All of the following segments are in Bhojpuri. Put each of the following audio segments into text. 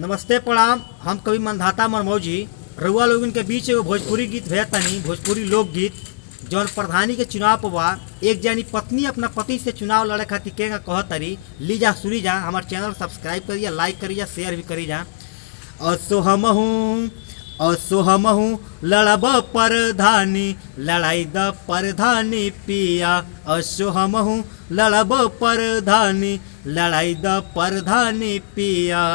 नमस्ते प्रणाम। हम कवि मंधाता मरमौजी रउआ लोगन के बीच एगो भोजपुरी गीत भेज तनी, भोजपुरी लोकगीत जौन प्रधानी के चुनाव पर बा। एक जानी पत्नी अपना पति से चुनाव लड़े खातिर के कह तरी। ली जा सुनी जा, हमारे चैनल सब्सक्राइब करिए, लाइक करिए, शेयर भी करी जा। असो हमहूँ लड़ब परधानी, लड़ाई द परधानी पिया। असो हमहूँ लड़ब परधानी, लड़ाई द परधानी पिया।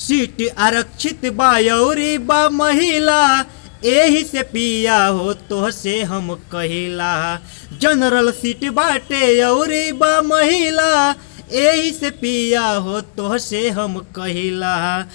सीट आरक्षित बायौरी बा महिला, एही से पिया हो तो से हम कहिला। जनरल सीट बाटे औरी बा महिला, एही से पिया हो तो से हम कहिला।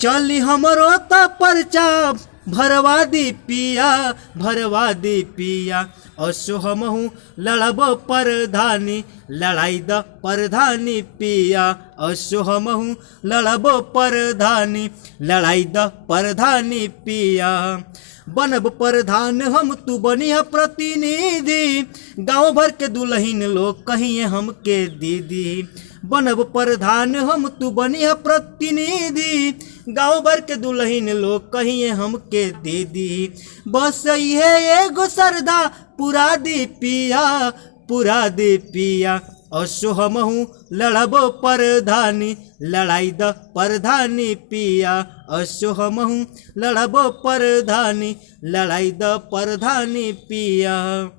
चली हमरो त परचा भरवा दी पिया, भरवा दी पिया। असो हमहूँ लड़ब परधानी, लड़ाई द परधानी पिया। असो हमहूँ लड़ब परधानी, लड़ाई द परधानी पिया। बनब प्रधान हम तू बनिया प्रतिनिधि, गाँव भर के दुल्हन लोग कहिए हमके दीदी। बनब प्रधान हम तू बनिया प्रतिनिधि, गाँव भर के दुल्हन लोग कहिए हमके दीदी। बस ये एगो सरदा पुरा दी पिया, पुरा दी पिया। असो हमहूँ लड़ब परधानी, लड़ाई द परधानी पिया। असो हमहूँ लड़ब परधानी, लड़ाई द परधानी पिया।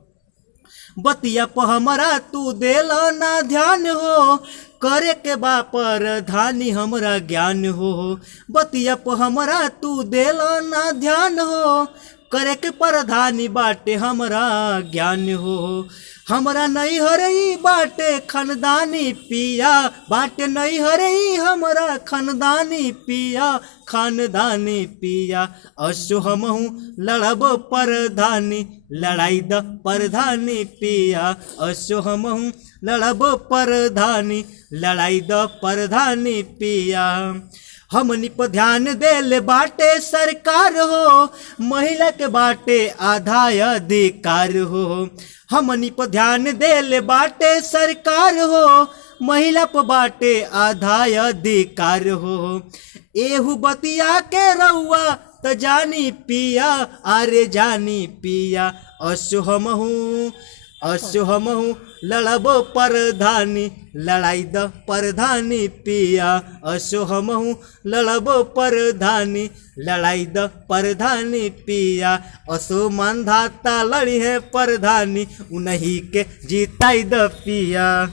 बतिया प हमरा तू देला ना ध्यान हो, करे के बा परधानी हमरा ज्ञान हो। बतिया प हमरा तू देला ना ध्यान हो, करे के परधानी बाटे हमरा ज्ञान हो। हमरा नहीं हरई बाटे खानदानी पिया, बाटे नहीं हरई हमरा खानदानी पिया, खानदानी पिया। असो हमहूँ लड़ब परधानी, लड़ाई द परधानी पिया। असो हमहूँ लड़ब परधानी, लड़ाई द परधानी पिया। हमनी पर ध्यान देले बाटे सरकार हो, महिला के बाटे आधा अधिकार हो। हमनी पर ध्यान देले बाटे सरकार हो, महिला पर बाटे आधा अधिकार हो। एहू बतिया के रउआ त जानी पिया, आरे जानी पिया। असो हमहूँ लड़ब परधानी, लड़ाई द परधानी पिया। असो हमहूँ लड़ब परधानी, लड़ाई द परधानी पिया। असो मंधाता लड़ी है परधानी, उन्हीं के जीताई द पिया।